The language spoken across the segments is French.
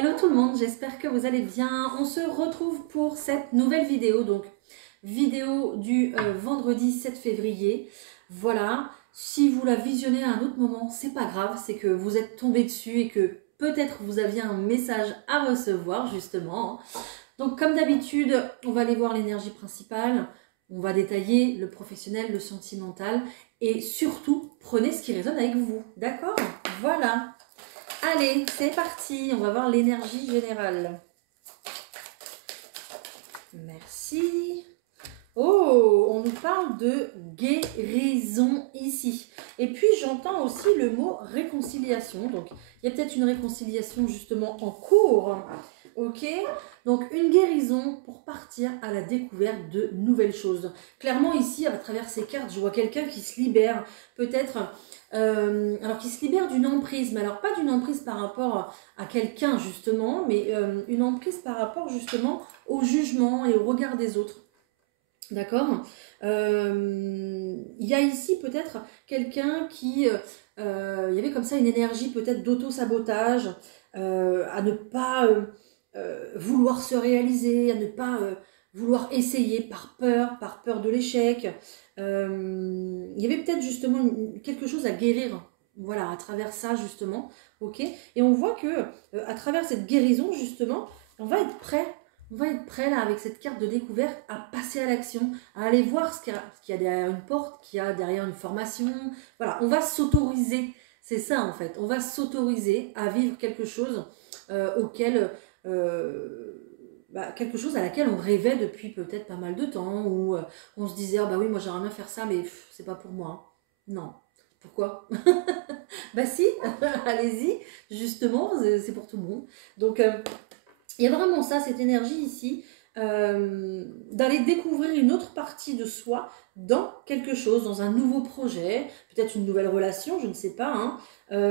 Hello tout le monde, j'espère que vous allez bien. On se retrouve pour cette nouvelle vidéo, donc vidéo du vendredi 7 février. Voilà, si vous la visionnez à un autre moment, c'est pas grave, c'est que vous êtes tombé dessus et que peut-être vous aviez un message à recevoir justement. Donc comme d'habitude, on va aller voir l'énergie principale, on va détailler le professionnel, le sentimental et surtout, prenez ce qui résonne avec vous, d'accord? Voilà. Allez, c'est parti, on va voir l'énergie générale. Merci. Oh, on nous parle de guérison ici. Et puis j'entends aussi le mot réconciliation. Donc il y a peut-être une réconciliation justement en cours. Ok, donc une guérison pour partir à la découverte de nouvelles choses. Clairement ici, à travers ces cartes, je vois quelqu'un qui se libère, peut-être, alors qui se libère d'une emprise, mais alors pas d'une emprise par rapport à quelqu'un justement, mais une emprise par rapport justement au jugement et au regard des autres. D'accord. Il y a ici peut-être quelqu'un qui... il y avait comme ça une énergie peut-être d'auto-sabotage, à ne pas vouloir se réaliser, à ne pas vouloir essayer par peur de l'échec. Il y avait peut-être justement quelque chose à guérir, voilà, à travers ça justement. Ok. Et on voit que à travers cette guérison justement, on va être prêt. On va être prêt là avec cette carte de découverte à passer à l'action, à aller voir ce qu'il y a derrière une porte, qu'il y a derrière une formation. Voilà, on va s'autoriser, c'est ça en fait, on va s'autoriser à vivre quelque chose auquel, quelque chose à laquelle on rêvait depuis peut-être pas mal de temps, où on se disait, ah bah oui, moi j'aimerais bien faire ça, mais c'est pas pour moi. Non. Pourquoi? Bah si, allez-y, justement, c'est pour tout le monde. Donc, il y a vraiment ça, cette énergie ici, d'aller découvrir une autre partie de soi dans quelque chose, dans un nouveau projet, peut-être une nouvelle relation, je ne sais pas, hein,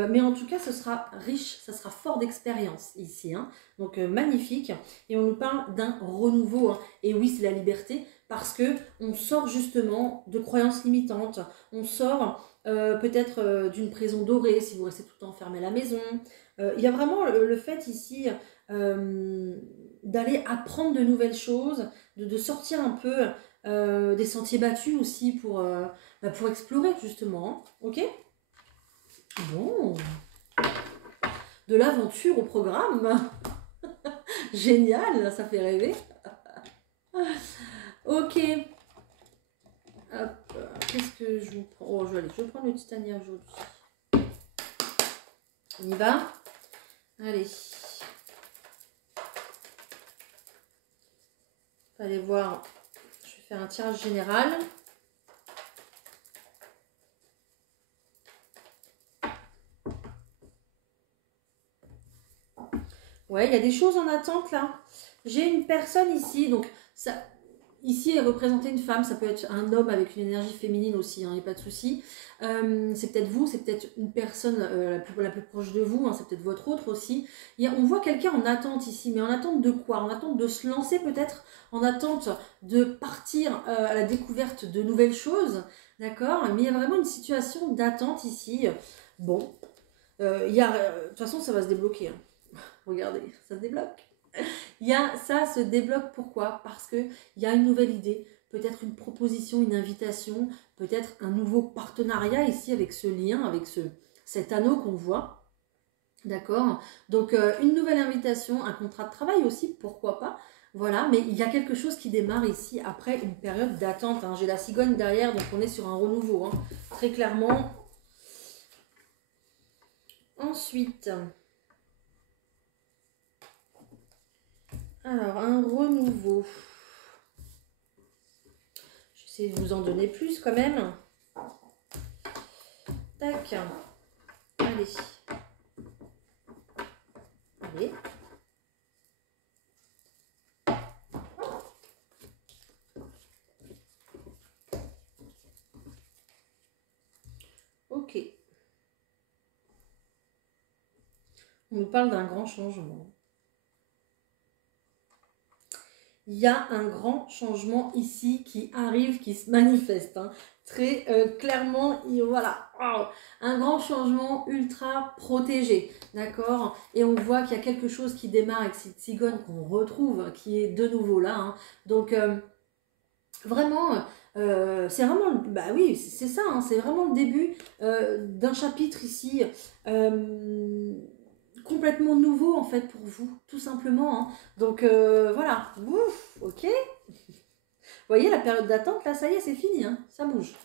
mais en tout cas, ce sera riche, ça sera fort d'expérience ici, hein, donc magnifique. Et on nous parle d'un renouveau, hein, et oui, c'est la liberté, parce que on sort justement de croyances limitantes, on sort peut-être d'une prison dorée, si vous restez tout le temps enfermé à la maison. Il y a vraiment le fait ici d'aller apprendre de nouvelles choses, de sortir un peu des sentiers battus aussi pour explorer justement. Ok. Bon, de l'aventure au programme. Génial, ça fait rêver. Ok. Hop, qu'est-ce que je vous prends? Oh, je vais prendre le Titania aujourd'hui. On y va? Allez. Allez voir. Je vais faire un tirage général. Ouais, il y a des choses en attente là. J'ai une personne ici, donc ça, ici est représentée une femme, ça peut être un homme avec une énergie féminine aussi, il n'y a pas de souci. C'est peut-être vous, c'est peut-être une personne la plus proche de vous, hein, c'est peut-être votre autre aussi. On voit quelqu'un en attente ici, mais en attente de quoi? En attente de se lancer peut-être, en attente de partir à la découverte de nouvelles choses, d'accord? Mais il y a vraiment une situation d'attente ici. Bon, de toute façon ça va se débloquer, hein. Regardez, ça se débloque. Ça se débloque pourquoi? Parce qu'il y a une nouvelle idée, peut-être une proposition, une invitation, peut-être un nouveau partenariat ici avec ce lien, avec cet anneau qu'on voit. D'accord? Donc une nouvelle invitation, un contrat de travail aussi, pourquoi pas? Voilà, mais il y a quelque chose qui démarre ici après une période d'attente, hein. J'ai la cigogne derrière, donc on est sur un renouveau, hein, très clairement. Ensuite... Alors, un renouveau. J'essaie de vous en donner plus quand même. Tac. Allez. Allez. Ok. On nous parle d'un grand changement. il y a un grand changement ici qui arrive, qui se manifeste. Hein. Très clairement, voilà, oh, un grand changement ultra protégé, d'accord? Et on voit qu'il y a quelque chose qui démarre avec cette cigogne qu'on retrouve, qui est de nouveau là. Hein. Donc, vraiment, c'est vraiment, bah oui, c'est ça, hein, c'est vraiment le début d'un chapitre ici complètement nouveau en fait pour vous, tout simplement. Hein. Donc voilà, ouf, ok. Vous voyez la période d'attente là, ça y est, c'est fini, hein, ça bouge.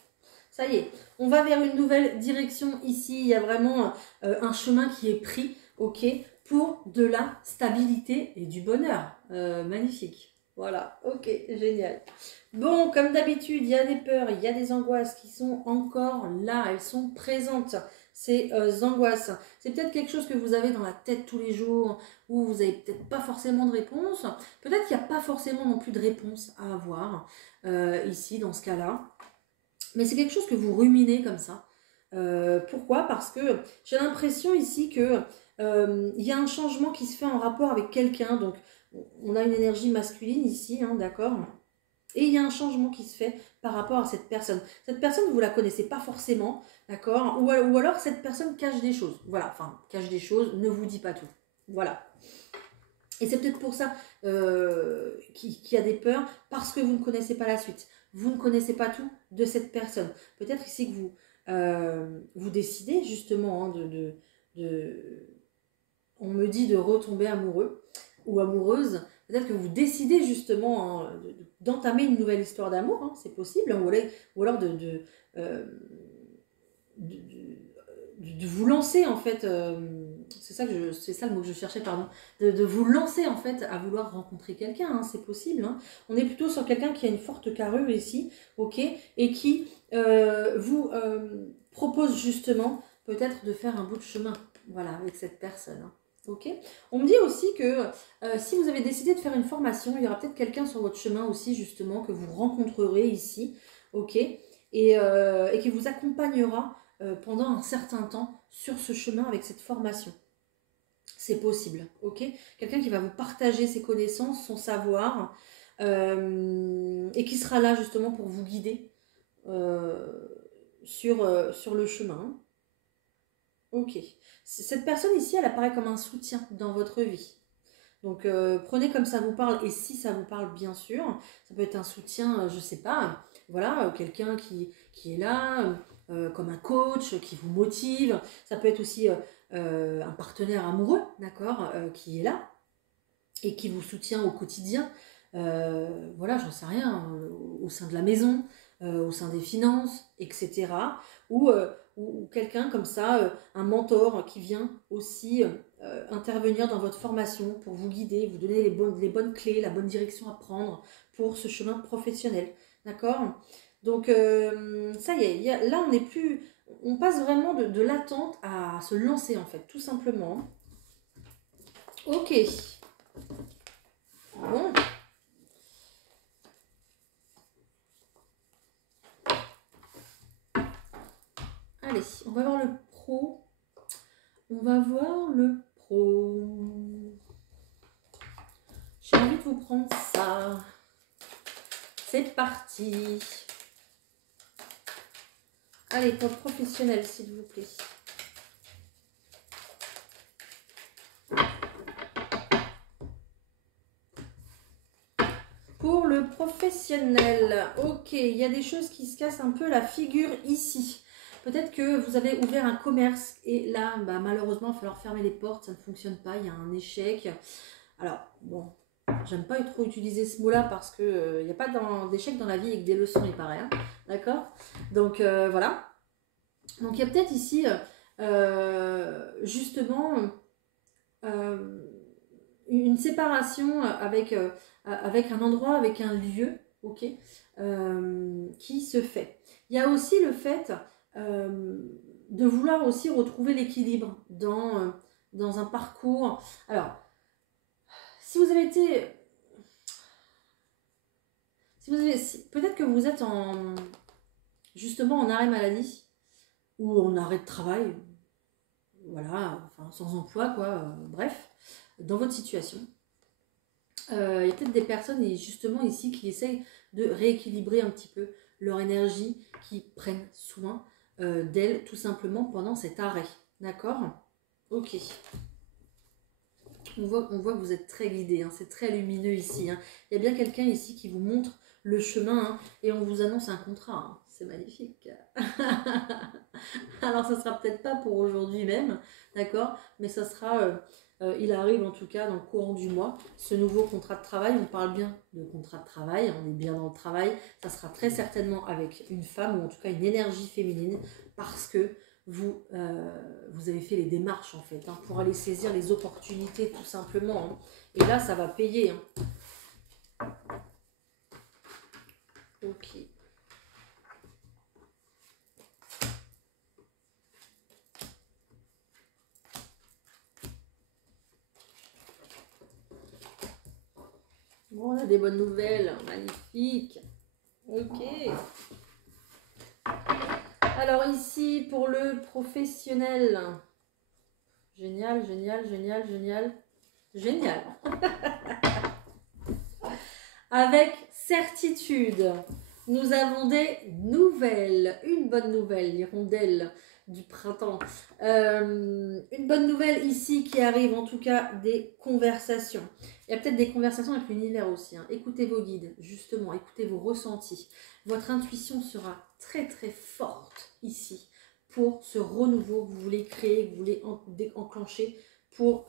Ça y est, on va vers une nouvelle direction ici. Il y a vraiment un chemin qui est pris, ok, pour de la stabilité et du bonheur. Magnifique. Voilà, ok, génial. Bon, comme d'habitude, il y a des peurs, il y a des angoisses qui sont encore là, elles sont présentes. Ces angoisses, c'est peut-être quelque chose que vous avez dans la tête tous les jours, où vous n'avez peut-être pas forcément de réponse. Peut-être qu'il n'y a pas forcément non plus de réponse à avoir ici, dans ce cas-là. Mais c'est quelque chose que vous ruminez comme ça. Pourquoi? Parce que j'ai l'impression ici que il y a un changement qui se fait en rapport avec quelqu'un. Donc, on a une énergie masculine ici, hein, d'accord? Et il y a un changement qui se fait par rapport à cette personne. Cette personne, vous ne la connaissez pas forcément, d'accord? Ou alors, cette personne cache des choses. Voilà, enfin, cache des choses, ne vous dit pas tout. Voilà. Et c'est peut-être pour ça qu'il y a des peurs, parce que vous ne connaissez pas la suite. Vous ne connaissez pas tout de cette personne. Peut-être ici que vous décidez justement hein, on me dit de retomber amoureux ou amoureuse. Peut-être que vous décidez justement hein, d'entamer une nouvelle histoire d'amour, hein, c'est possible, hein, ou alors euh, de vous lancer en fait, c'est ça le mot que je cherchais, pardon, de vous lancer en fait à vouloir rencontrer quelqu'un, hein, c'est possible. Hein. On est plutôt sur quelqu'un qui a une forte carrure ici, ok, et qui vous propose justement peut-être de faire un bout de chemin, voilà, avec cette personne. Hein. Ok. On me dit aussi que si vous avez décidé de faire une formation, il y aura peut-être quelqu'un sur votre chemin aussi justement que vous rencontrerez ici, ok, et qui vous accompagnera pendant un certain temps sur ce chemin avec cette formation. C'est possible, ok? Quelqu'un qui va vous partager ses connaissances, son savoir, et qui sera là justement pour vous guider sur le chemin. Ok. Cette personne ici, elle apparaît comme un soutien dans votre vie. Donc prenez comme ça vous parle, et si ça vous parle bien sûr, ça peut être un soutien, je sais pas, voilà, quelqu'un qui est là, comme un coach, qui vous motive, ça peut être aussi un partenaire amoureux, d'accord, qui est là, et qui vous soutient au quotidien, voilà, j'en sais rien, au sein de la maison, au sein des finances, etc. Ou quelqu'un comme ça, un mentor qui vient aussi intervenir dans votre formation pour vous guider, vous donner les bonnes clés, la bonne direction à prendre pour ce chemin professionnel. D'accord? Donc, ça y est, là, on passe vraiment de l'attente à se lancer, en fait, tout simplement. Ok. Bon. Allez, on va voir le pro. On va voir le pro. J'ai envie de vous prendre ça. C'est parti. Allez, pour le professionnel, s'il vous plaît. Pour le professionnel, ok, il y a des choses qui se cassent un peu la figure ici. Peut-être que vous avez ouvert un commerce et là, bah, malheureusement, il va falloir fermer les portes, ça ne fonctionne pas, il y a un échec. Alors, bon, j'aime pas trop utiliser ce mot-là parce qu'il n'y a pas d'échec dans la vie avec des leçons, il paraît. Hein, d'accord? Donc, voilà. Donc, il y a peut-être ici, justement, une séparation avec un endroit, avec un lieu, ok, qui se fait. Il y a aussi le fait de vouloir aussi retrouver l'équilibre dans un parcours. Alors, si vous avez été... peut-être que vous êtes justement en arrêt maladie ou en arrêt de travail, voilà, enfin, sans emploi, quoi, bref, dans votre situation. Il y a peut-être des personnes, et justement ici, qui essayent de rééquilibrer un petit peu leur énergie, qui prennent soin d'elles, tout simplement, pendant cet arrêt. D'accord? Ok. On voit que vous êtes très guidé, hein, c'est très lumineux ici. Hein. Il y a bien quelqu'un ici qui vous montre le chemin hein, et on vous annonce un contrat. Hein. C'est magnifique. Alors, ça sera peut-être pas pour aujourd'hui même, d'accord? Mais ça sera, il arrive en tout cas dans le courant du mois, ce nouveau contrat de travail. On parle bien de contrat de travail, on est bien dans le travail. Ça sera très certainement avec une femme ou en tout cas une énergie féminine parce que vous avez fait les démarches en fait, hein, pour aller saisir les opportunités tout simplement. Hein. Et là, ça va payer. Hein. Ok. Bon, on a des bonnes nouvelles, magnifique. Ok. Alors ici, pour le professionnel, génial, génial, génial, génial, génial. Avec certitude, nous avons des nouvelles, une bonne nouvelle, l'hirondelle du printemps. Une bonne nouvelle ici qui arrive, en tout cas des conversations. Il y a peut-être des conversations avec l'univers aussi. Hein. Écoutez vos guides, justement, écoutez vos ressentis. Votre intuition sera très très forte ici pour ce renouveau que vous voulez créer, que vous voulez enclencher pour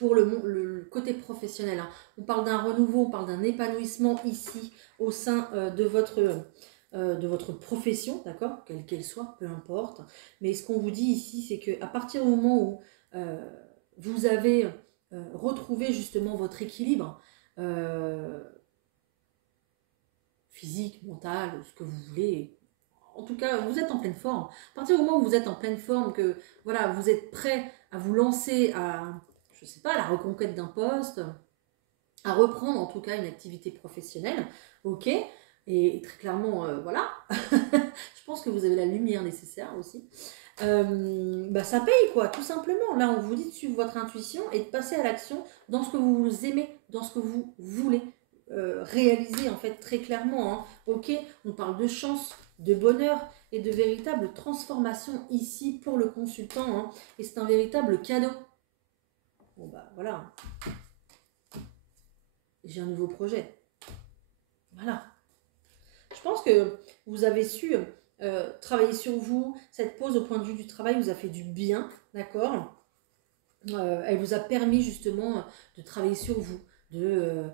le côté professionnel. Hein. On parle d'un renouveau, on parle d'un épanouissement ici au sein de votre profession, d'accord, quelle qu'elle soit, peu importe. Mais ce qu'on vous dit ici, c'est qu'à partir du moment où vous avez retrouvé justement votre équilibre physique, mental, ce que vous voulez, en tout cas, vous êtes en pleine forme. À partir du moment où vous êtes en pleine forme, que voilà, vous êtes prêt à vous lancer à, je sais pas, la reconquête d'un poste, à reprendre en tout cas une activité professionnelle, ok, et très clairement, voilà, je pense que vous avez la lumière nécessaire aussi, bah ça paye quoi, tout simplement. Là, on vous dit de suivre votre intuition et de passer à l'action dans ce que vous aimez, dans ce que vous voulez réaliser en fait très clairement. Hein. Ok, on parle de chance, de bonheur et de véritable transformation ici pour le consultant. Hein. Et c'est un véritable cadeau. Bon bah voilà. J'ai un nouveau projet. Voilà. Je pense que vous avez su travailler sur vous. Cette pause au point de vue du travail vous a fait du bien, d'accord. Elle vous a permis justement de travailler sur vous, de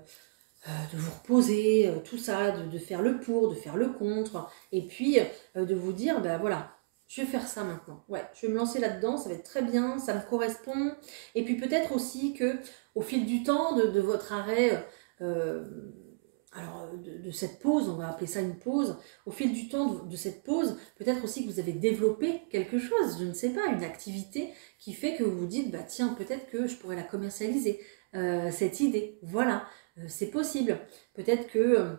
vous reposer, tout ça, de faire le pour, de faire le contre, et puis de vous dire, ben voilà, je vais faire ça maintenant. Ouais, je vais me lancer là-dedans, ça va être très bien, ça me correspond. Et puis peut-être aussi que au fil du temps de votre arrêt, alors de cette pause, on va appeler ça une pause, au fil du temps de cette pause, peut-être aussi que vous avez développé quelque chose, je ne sais pas, une activité qui fait que vous vous dites, bah tiens, peut-être que je pourrais la commercialiser, cette idée, voilà. C'est possible. Peut-être que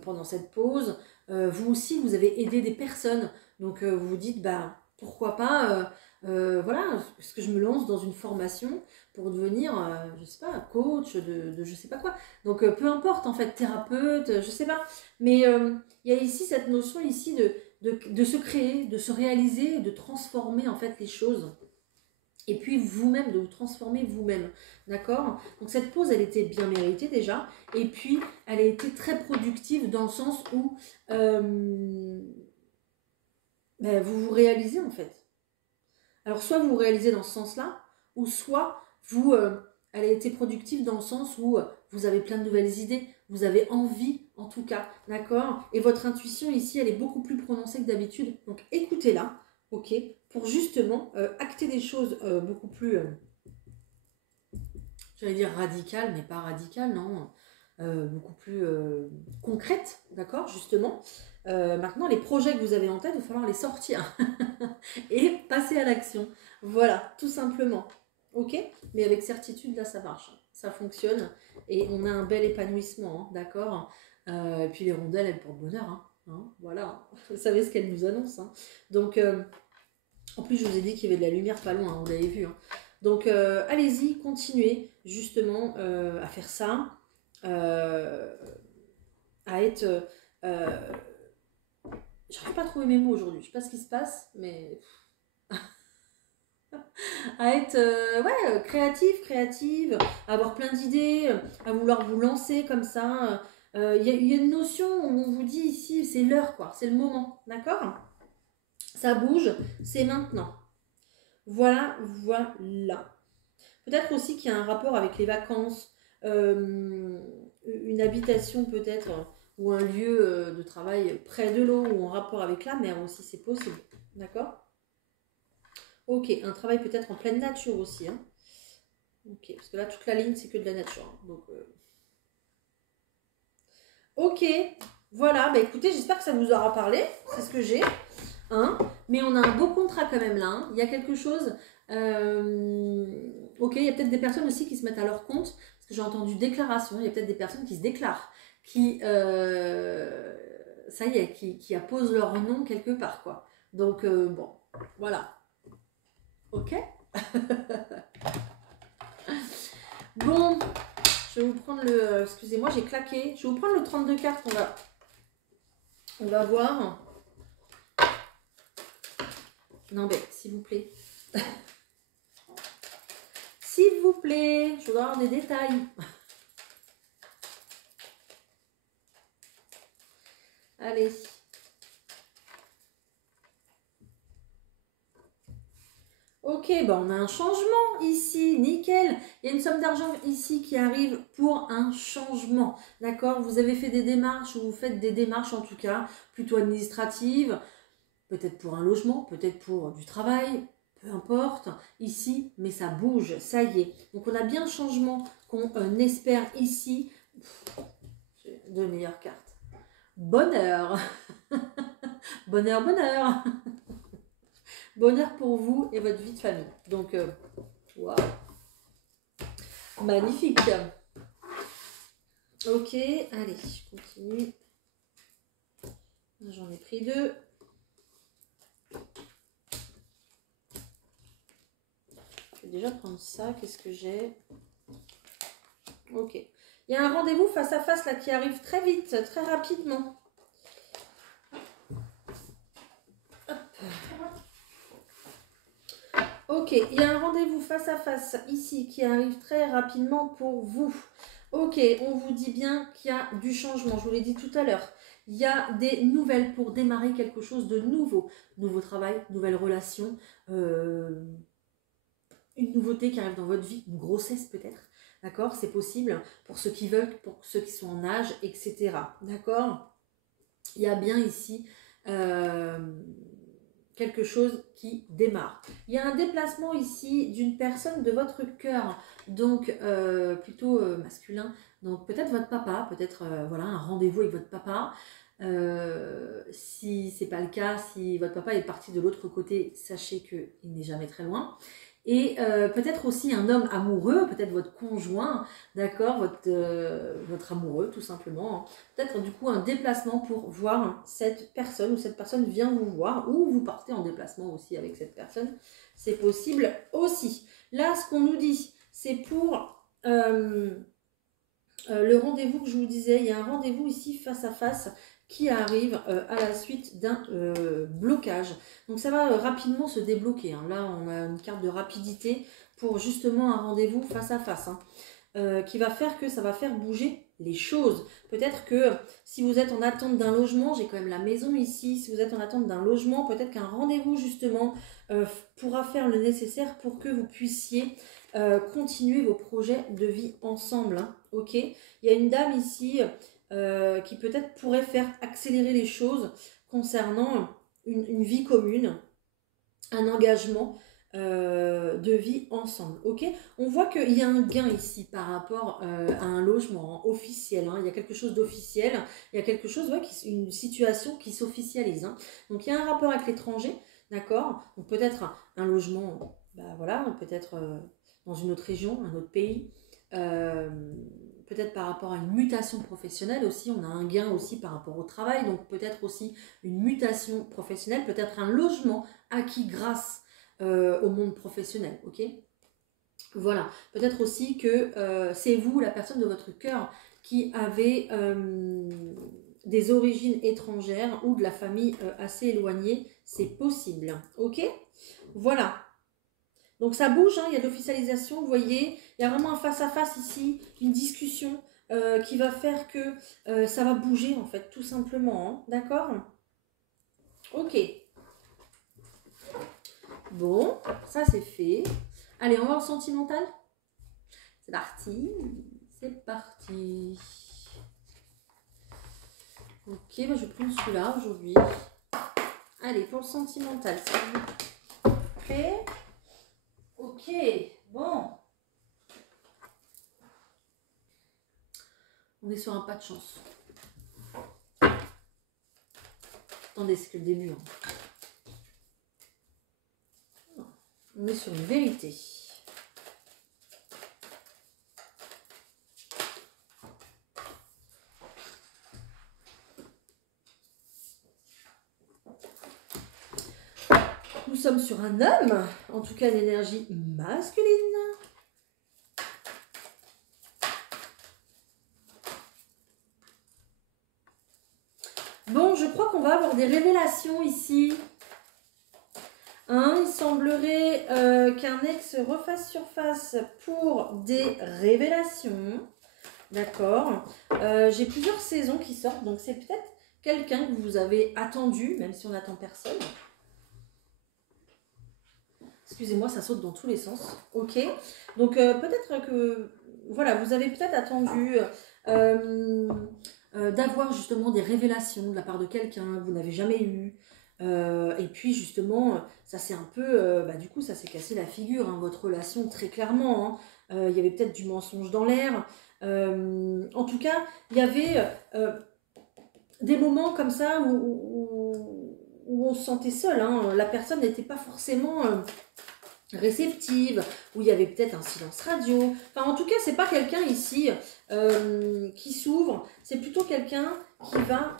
pendant cette pause, vous aussi, vous avez aidé des personnes. Donc, vous vous dites, bah, pourquoi pas, voilà, est-ce que je me lance dans une formation pour devenir, je sais pas, coach de je sais pas quoi. Donc, peu importe, en fait, thérapeute, je sais pas. Mais il y a ici cette notion ici de se créer, de se réaliser, de transformer, en fait, les choses. Et puis vous-même, de vous transformer vous-même, d'accord? Donc cette pause, elle était bien méritée déjà, et puis elle a été très productive dans le sens où ben, vous vous réalisez en fait. Alors soit vous vous réalisez dans ce sens-là, ou soit vous, elle a été productive dans le sens où vous avez plein de nouvelles idées, vous avez envie en tout cas, d'accord? Et votre intuition ici, elle est beaucoup plus prononcée que d'habitude, donc écoutez-la, ok? Pour justement acter des choses beaucoup plus... j'allais dire radicale, mais pas radicale, non, beaucoup plus concrète, d'accord, justement. Maintenant, les projets que vous avez en tête, il va falloir les sortir et passer à l'action. Voilà, tout simplement. Ok? Mais avec certitude, là, ça marche. Ça fonctionne et on a un bel épanouissement, hein, d'accord? Et puis les rondelles, elles portent bonheur. Hein, voilà, vous savez ce qu'elles nous annoncent. Hein. Donc, en plus, je vous ai dit qu'il y avait de la lumière pas loin, hein, vous l'avez vu. Hein. Donc, allez-y, continuez. justement à faire ça, à être... j'arrive pas à trouver mes mots aujourd'hui, je sais pas ce qui se passe, mais... à être ouais, créative, à avoir plein d'idées, à vouloir vous lancer comme ça. Y a une notion où on vous dit ici, c'est l'heure, quoi, c'est le moment, d'accord? Ça bouge, c'est maintenant. Voilà, voilà. Peut-être aussi qu'il y a un rapport avec les vacances, une habitation peut-être, ou un lieu de travail près de l'eau, ou en rapport avec la mer aussi, c'est possible, d'accord? Ok, un travail peut-être en pleine nature aussi, hein. Ok, parce que là, toute la ligne, c'est que de la nature, hein. Donc, ok, voilà. Bah écoutez, j'espère que ça vous aura parlé. C'est ce que j'ai. Hein, mais on a un beau contrat quand même là. Hein. Il y a quelque chose. Ok, il y a peut-être des personnes aussi qui se mettent à leur compte. Parce que j'ai entendu déclaration. Il y a peut-être des personnes qui se déclarent. Qui, ça y est, qui apposent leur nom quelque part, quoi. Donc, bon, voilà. Ok. Bon, je vais vous prendre le... excusez-moi, j'ai claqué. Je vais vous prendre le 32 cartes. On va voir. Non, mais s'il vous plaît. S'il vous plaît, je voudrais avoir des détails. Allez. Ok, bah on a un changement ici, nickel. Il y a une somme d'argent ici qui arrive pour un changement. D'accord? Vous avez fait des démarches, ou vous faites des démarches en tout cas, plutôt administratives. Peut-être pour un logement, peut-être pour du travail, peu importe, ici, mais ça bouge, ça y est. Donc on a bien un changement qu'on espère ici. J'ai deux meilleures cartes. Bonheur. Bonheur, bonheur. Bonheur pour vous et votre vie de famille. Donc, waouh. Magnifique. Ok, allez, je continue. J'en ai pris deux. Je vais déjà prendre ça. Qu'est-ce que j'ai? Ok. Il y a un rendez-vous face à face là qui arrive très vite, très rapidement. Ok, il y a un rendez-vous face à face ici qui arrive très rapidement pour vous. Ok, on vous dit bien qu'il y a du changement, je vous l'ai dit tout à l'heure. Il y a des nouvelles pour démarrer quelque chose de nouveau. Nouveau travail, nouvelle relation, une nouveauté qui arrive dans votre vie, une grossesse peut-être. D'accord? C'est possible pour ceux qui veulent, pour ceux qui sont en âge, etc. D'accord? Il y a bien ici quelque chose qui démarre. Il y a un déplacement ici d'une personne de votre cœur, donc plutôt masculin. Donc peut-être votre papa, peut-être voilà, un rendez-vous avec votre papa. Si c'est pas le cas, si votre papa est parti de l'autre côté, sachez qu'il n'est jamais très loin. Et peut-être aussi un homme amoureux, peut-être votre conjoint, d'accord, votre amoureux tout simplement. Peut-être du coup un déplacement pour voir cette personne, ou cette personne vient vous voir, ou vous partez en déplacement aussi avec cette personne. C'est possible aussi. Là, ce qu'on nous dit, c'est pour le rendez-vous que je vous disais. Il y a un rendez-vous ici face à face qui arrive à la suite d'un blocage. Donc ça va rapidement se débloquer. Hein. Là, on a une carte de rapidité pour justement un rendez-vous face à face. Hein. Qui va faire que ça va faire bouger les choses. Peut-être que si vous êtes en attente d'un logement, j'ai quand même la maison ici, si vous êtes en attente d'un logement, peut-être qu'un rendez-vous justement pourra faire le nécessaire pour que vous puissiez continuer vos projets de vie ensemble. Hein, ok? Il y a une dame ici qui peut-être pourrait faire accélérer les choses concernant une vie commune, un engagement de vie ensemble. Ok, on voit qu'il y a un gain ici par rapport à un logement officiel. Hein. Il y a quelque chose d'officiel. Il y a quelque chose, ouais, une situation qui s'officialise. Hein. Donc il y a un rapport avec l'étranger, d'accord. Donc peut-être un logement, bah voilà, peut-être dans une autre région, un autre pays. Peut-être par rapport à une mutation professionnelle aussi, on a un gain aussi par rapport au travail, donc peut-être aussi une mutation professionnelle, peut-être un logement acquis grâce au monde professionnel, ok? Voilà, peut-être aussi que c'est vous, la personne de votre cœur, qui avez des origines étrangères ou de la famille assez éloignée, c'est possible, ok? Voilà, donc ça bouge, hein, il y a de l'officialisation, vous voyez, il y a vraiment un face-à-face ici, une discussion qui va faire que ça va bouger en fait, tout simplement, hein, d'accord? Ok, bon, ça c'est fait. Allez, on va au sentimental. C'est parti, c'est parti. Ok, bah je vais prendre celui-là aujourd'hui. Allez, pour le sentimental, c'est prêt? Ok, bon. On est sur un pas de chance. Attendez, c'est que le début. Hein. On est sur une vérité. Nous sommes sur un homme, en tout cas l'énergie masculine. Bon, je crois qu'on va avoir des révélations ici. Hein, il semblerait qu'un ex refasse surface pour des révélations. D'accord. J'ai plusieurs saisons qui sortent, donc c'est peut-être quelqu'un que vous avez attendu, même si on n'attend personne. Excusez-moi, ça saute dans tous les sens. Ok. Donc peut-être que voilà, vous avez peut-être attendu d'avoir justement des révélations de la part de quelqu'un que vous n'avez jamais eu. Et puis justement, ça c'est un peu, du coup, ça s'est cassé la figure, hein, votre relation très clairement. Hein. Il y avait peut-être du mensonge dans l'air. En tout cas, il y avait des moments comme ça où on se sentait seul. Hein. La personne n'était pas forcément réceptive, où il y avait peut-être un silence radio. Enfin, en tout cas, c'est pas quelqu'un ici qui s'ouvre, c'est plutôt quelqu'un qui va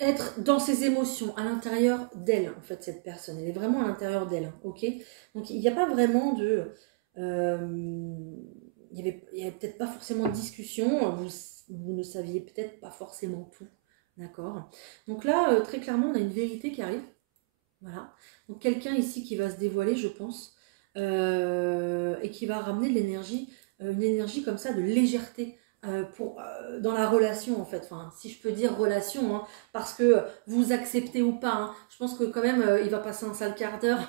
être dans ses émotions, à l'intérieur d'elle, en fait, cette personne. Elle est vraiment à l'intérieur d'elle, ok? Donc, il n'y a pas vraiment de... il n'y avait peut-être pas forcément de discussion, vous ne saviez peut-être pas forcément tout, d'accord? Donc là, très clairement, on a une vérité qui arrive. Voilà. Donc quelqu'un ici qui va se dévoiler, je pense, et qui va ramener de l'énergie, une énergie comme ça de légèreté dans la relation en fait. Enfin, si je peux dire relation, hein, parce que vous acceptez ou pas. Hein, je pense que quand même, il va passer un sale quart d'heure.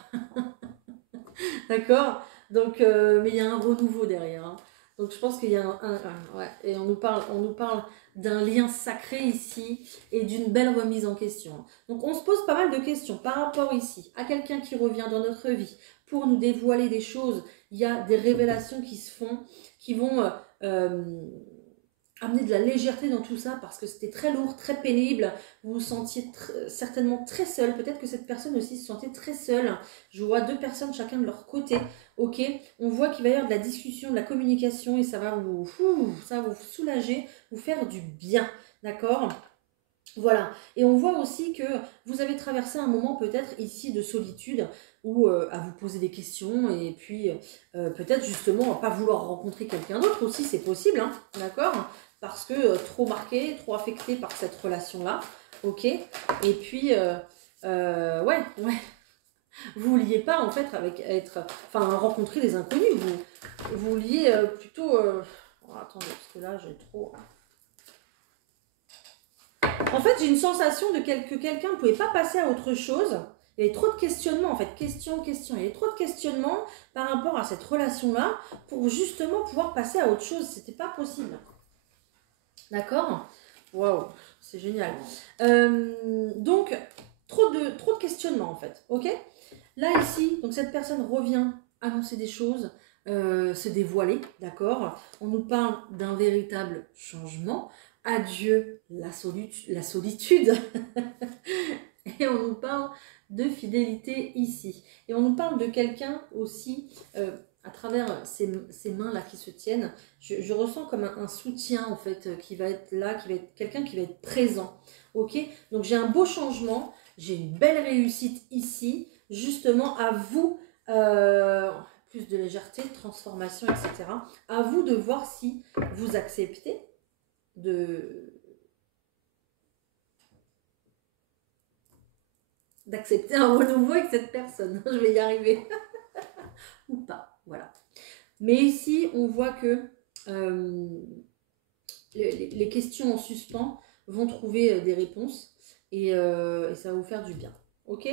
D'accord. Donc, mais il y a un renouveau derrière. Hein. Donc je pense qu'il y a ouais. Et on nous parle d'un lien sacré ici et d'une belle remise en question. Donc on se pose pas mal de questions par rapport ici à quelqu'un qui revient dans notre vie pour nous dévoiler des choses. Il y a des révélations qui se font, qui vont amener de la légèreté dans tout ça parce que c'était très lourd, très pénible. Vous vous sentiez certainement très seul. Peut-être que cette personne aussi se sentait très seule. Je vois deux personnes chacun de leur côté. Ok, on voit qu'il va y avoir de la discussion, de la communication et ça va vous soulager, vous faire du bien. D'accord ? Voilà, et on voit aussi que vous avez traversé un moment peut-être ici de solitude où à vous poser des questions et puis peut-être justement à pas vouloir rencontrer quelqu'un d'autre aussi, c'est possible, hein, d'accord? Parce que trop marqué, trop affecté par cette relation-là, ok? Et puis, ouais, vous vouliez pas en fait rencontrer des inconnus, vous vouliez plutôt... oh, attendez, parce que là j'ai trop... En fait, j'ai une sensation que quelqu'un ne pouvait pas passer à autre chose. Il y avait trop de questionnements, en fait, question. Il y avait trop de questionnements par rapport à cette relation-là pour justement pouvoir passer à autre chose. C'était pas possible. D'accord ? Waouh, c'est génial. Donc, trop de questionnements, en fait. Ok ? Là, ici, donc cette personne revient annoncer des choses, se dévoiler, d'accord ? On nous parle d'un véritable changement. Adieu la solitude. Et on nous parle de fidélité ici. Et on nous parle de quelqu'un aussi, à travers ces mains-là qui se tiennent, je ressens comme un soutien en fait, qui va être là, qui va être quelqu'un qui va être présent. Ok ? Donc j'ai un beau changement, j'ai une belle réussite ici, justement à vous plus de légèreté, de transformation, etc. À vous de voir si vous acceptez d'accepter un renouveau avec cette personne. Je vais y arriver. Ou pas, voilà. Mais ici, on voit que les questions en suspens vont trouver des réponses et ça va vous faire du bien. Ok?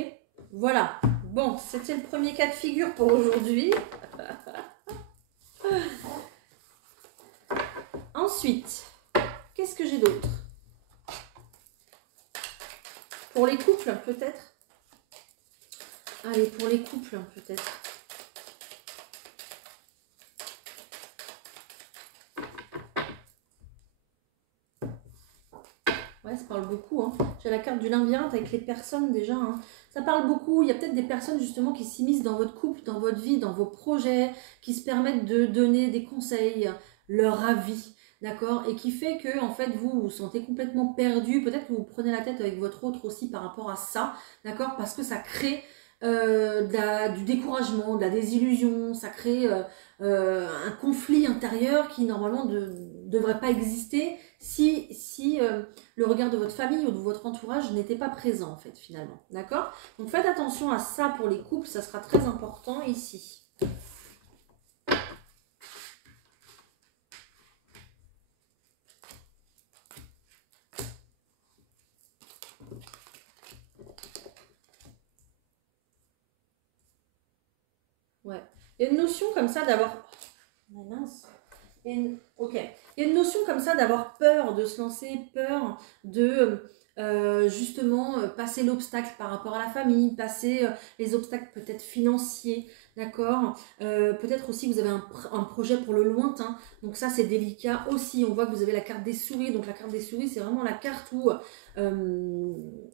Voilà. Bon, c'était le premier cas de figure pour aujourd'hui. Ensuite, qu'est-ce que j'ai d'autre? Pour les couples, peut-être? Allez, pour les couples, peut-être. Ouais, ça parle beaucoup. Hein. J'ai la carte du labyrinthe avec les personnes déjà. Hein. Ça parle beaucoup. Il y a peut-être des personnes justement qui s'immiscent dans votre couple, dans votre vie, dans vos projets, qui se permettent de donner des conseils, leur avis, d'accord? Et qui fait que en fait vous vous sentez complètement perdu. Peut-être que vous prenez la tête avec votre autre aussi par rapport à ça, d'accord? Parce que ça crée du découragement, de la désillusion, ça crée un conflit intérieur qui normalement ne devrait pas exister si le regard de votre famille ou de votre entourage n'était pas présent en fait finalement, d'accord? Donc faites attention à ça pour les couples, ça sera très important ici. Ouais, il y a une notion comme ça d'avoir... Oh, mince. Ok. Il y a une notion comme ça d'avoir peur de se lancer, peur de justement passer l'obstacle par rapport à la famille, passer les obstacles peut-être financiers, d'accord? Peut-être aussi que vous avez un projet pour le lointain, donc ça c'est délicat aussi. On voit que vous avez la carte des souris, donc la carte des souris c'est vraiment la carte où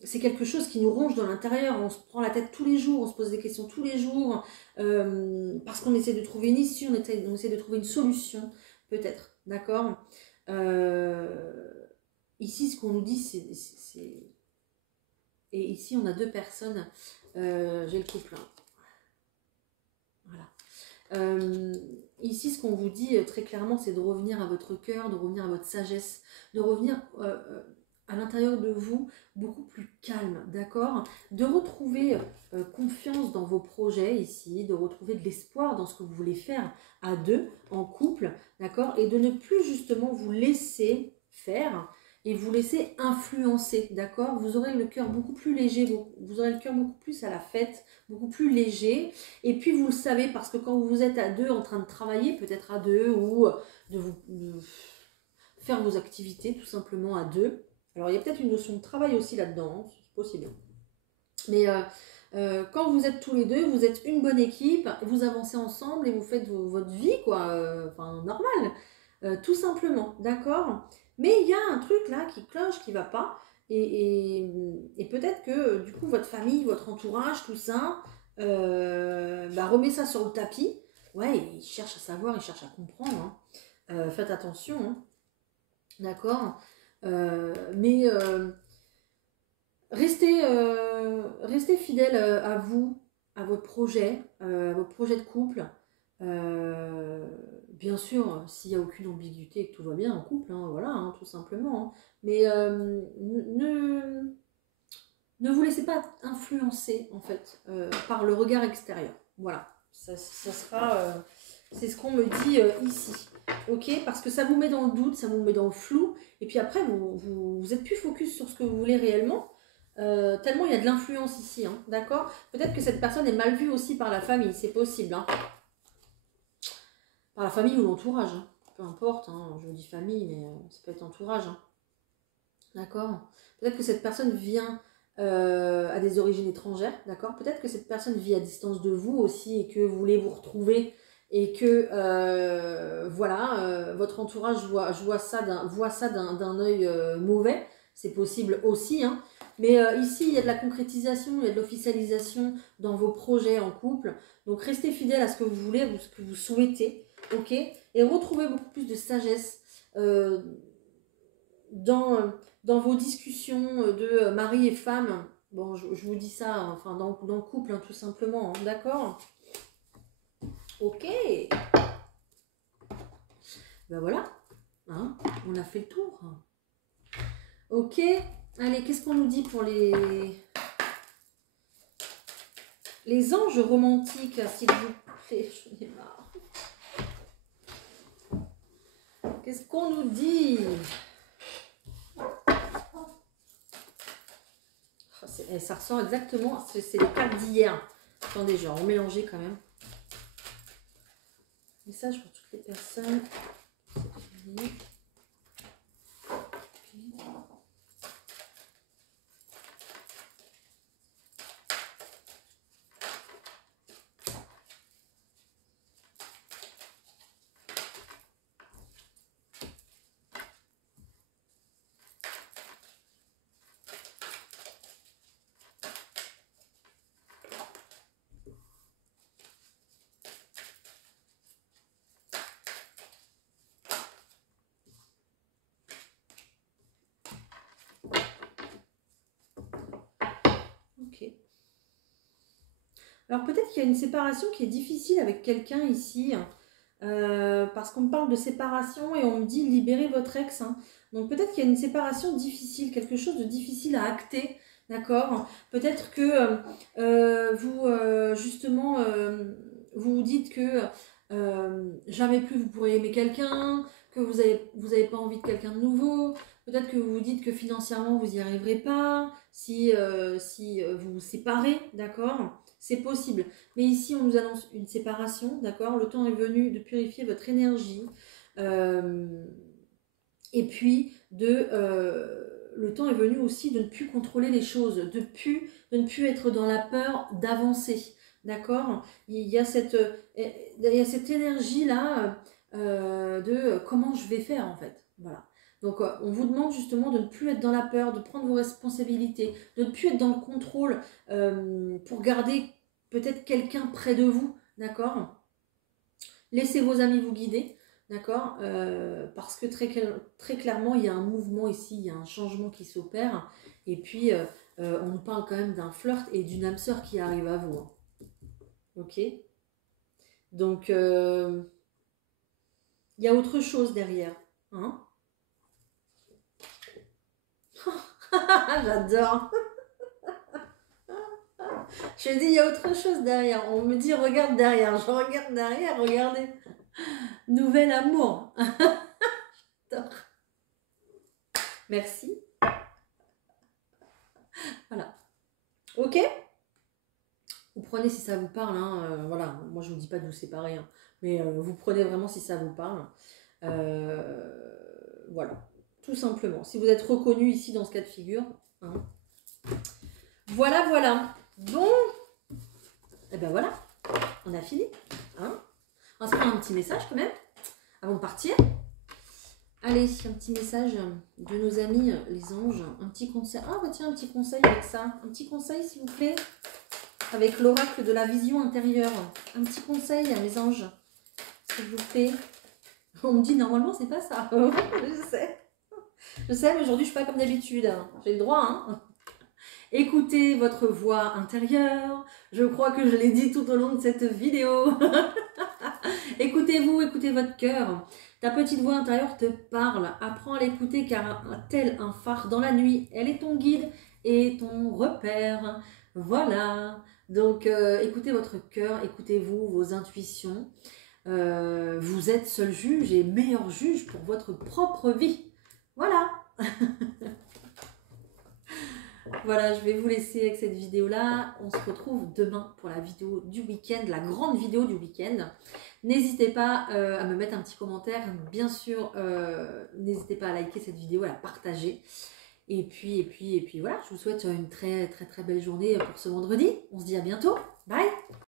c'est quelque chose qui nous ronge dans l'intérieur, on se prend la tête tous les jours, on se pose des questions tous les jours, parce qu'on essaie de trouver une issue, on essaie de trouver une solution. Peut-être, d'accord. Ici, ce qu'on nous dit, c'est... Et ici, on a deux personnes. J'ai le couple. Hein. Voilà. Ici, ce qu'on vous dit très clairement, c'est de revenir à votre cœur, de revenir à votre sagesse, de revenir à l'intérieur de vous beaucoup plus calme, d'accord? De retrouver confiance dans vos projets ici, de retrouver de l'espoir dans ce que vous voulez faire à deux, en couple, d'accord? Et de ne plus justement vous laisser faire et vous laisser influencer, d'accord? Vous aurez le cœur beaucoup plus léger, vous aurez le cœur beaucoup plus à la fête, beaucoup plus léger. Et puis vous le savez, parce que quand vous êtes à deux en train de travailler, peut-être à deux, ou de faire vos activités tout simplement à deux, alors il y a peut-être une notion de travail aussi là-dedans, hein, c'est possible. Mais quand vous êtes tous les deux, vous êtes une bonne équipe, vous avancez ensemble et vous faites votre vie, quoi, enfin normal, tout simplement, d'accord? Mais il y a un truc là qui cloche, qui va pas, et peut-être que du coup votre famille, votre entourage, tout ça, remet ça sur le tapis. Ouais, ils cherchent à savoir, ils cherchent à comprendre. Hein. Faites attention, hein. D'accord? Mais restez fidèle à vous, à votre projet, de couple. Bien sûr, s'il n'y a aucune ambiguïté et que tout va bien en couple, hein, voilà, hein, tout simplement. Hein. Mais ne vous laissez pas influencer, en fait, par le regard extérieur. Voilà, ça sera... c'est ce qu'on me dit ici. Ok, parce que ça vous met dans le doute, ça vous met dans le flou, et puis après, vous êtes plus focus sur ce que vous voulez réellement, tellement il y a de l'influence ici, hein, d'accord? Peut-être que cette personne est mal vue aussi par la famille, c'est possible, hein. Par la famille ou l'entourage, hein. Peu importe, hein, je dis famille, mais ça peut être entourage, hein. D'accord? Peut-être que cette personne vient à des origines étrangères, d'accord? Peut-être que cette personne vit à distance de vous aussi et que vous voulez vous retrouver et que votre entourage voit ça d'un œil mauvais, c'est possible aussi, hein. Mais ici, il y a de la concrétisation, il y a de l'officialisation dans vos projets en couple. Donc, restez fidèle à ce que vous voulez, à ce que vous souhaitez, ok? Et retrouvez beaucoup plus de sagesse dans vos discussions de mari et femme. Bon, je vous dis ça, enfin, dans le couple, hein, tout simplement, hein, d'accord? Ok. Ben voilà. Hein, on a fait le tour. Ok. Allez, qu'est-ce qu'on nous dit pour les anges romantiques, s'il vous plaît? J'en ai marre. Qu'est-ce qu'on nous dit? Ça ressort exactement, c'est les cartes d'hier. Attendez, je vais en mélanger quand même. Message pour toutes les personnes. Ok. Alors peut-être qu'il y a une séparation qui est difficile avec quelqu'un ici, parce qu'on me parle de séparation et on me dit libérez votre ex. Hein. Donc peut-être qu'il y a une séparation difficile, quelque chose de difficile à acter, d'accord? Peut-être que vous, justement, vous vous dites que jamais plus vous pourrez aimer quelqu'un, que vous avez pas envie de quelqu'un de nouveau. Peut-être que vous vous dites que financièrement vous n'y arriverez pas, si vous vous séparez, d'accord? C'est possible. Mais ici, on nous annonce une séparation, d'accord? Le temps est venu de purifier votre énergie. Et puis, le temps est venu aussi de ne plus contrôler les choses, de ne plus être dans la peur d'avancer, d'accord? Il y a cette énergie-là de comment je vais faire, en fait. Voilà. Donc, on vous demande justement de ne plus être dans la peur, de prendre vos responsabilités, de ne plus être dans le contrôle pour garder peut-être quelqu'un près de vous, d'accord? Laissez vos amis vous guider, d'accord? Parce que très clairement, il y a un mouvement ici, il y a un changement qui s'opère. Et puis, on nous parle quand même d'un flirt et d'une âme sœur qui arrive à vous. Hein. Ok? Donc, il y a autre chose derrière. Hein? J'adore. Je dis, il y a autre chose derrière. On me dit, regarde derrière. Je regarde derrière, regardez. Nouvel amour. J'adore. Merci. Voilà. Ok? Vous prenez si ça vous parle. Hein, voilà. Moi, je ne vous dis pas de vous séparer. Hein, mais vous prenez vraiment si ça vous parle. Voilà. Tout simplement. Si vous êtes reconnu ici dans ce cas de figure. Hein. Voilà, voilà. Bon. Et ben voilà. On a fini. Hein, on va se prendre un petit message quand même. Avant de partir. Allez, un petit message de nos amis, les anges. Un petit conseil. Ah, bah tiens, un petit conseil avec ça. Un petit conseil, s'il vous plaît. Avec l'oracle de la vision intérieure. Un petit conseil, les anges. S'il vous plaît. On me dit, normalement, c'est pas ça. Je sais. Je sais, mais aujourd'hui, je suis pas comme d'habitude. J'ai le droit, hein. Écoutez votre voix intérieure. Je crois que je l'ai dit tout au long de cette vidéo. Écoutez-vous, écoutez votre cœur. Ta petite voix intérieure te parle. Apprends à l'écouter car tel un phare dans la nuit, elle est ton guide et ton repère. Voilà. Donc, écoutez votre cœur, écoutez-vous, vos intuitions. Vous êtes seul juge et meilleur juge pour votre propre vie. Voilà. Voilà, je vais vous laisser avec cette vidéo-là. On se retrouve demain pour la vidéo du week-end, la grande vidéo du week-end. N'hésitez pas à me mettre un petit commentaire. Bien sûr, n'hésitez pas à liker cette vidéo, à la partager. Et puis voilà, je vous souhaite une très très très belle journée pour ce vendredi. On se dit à bientôt. Bye!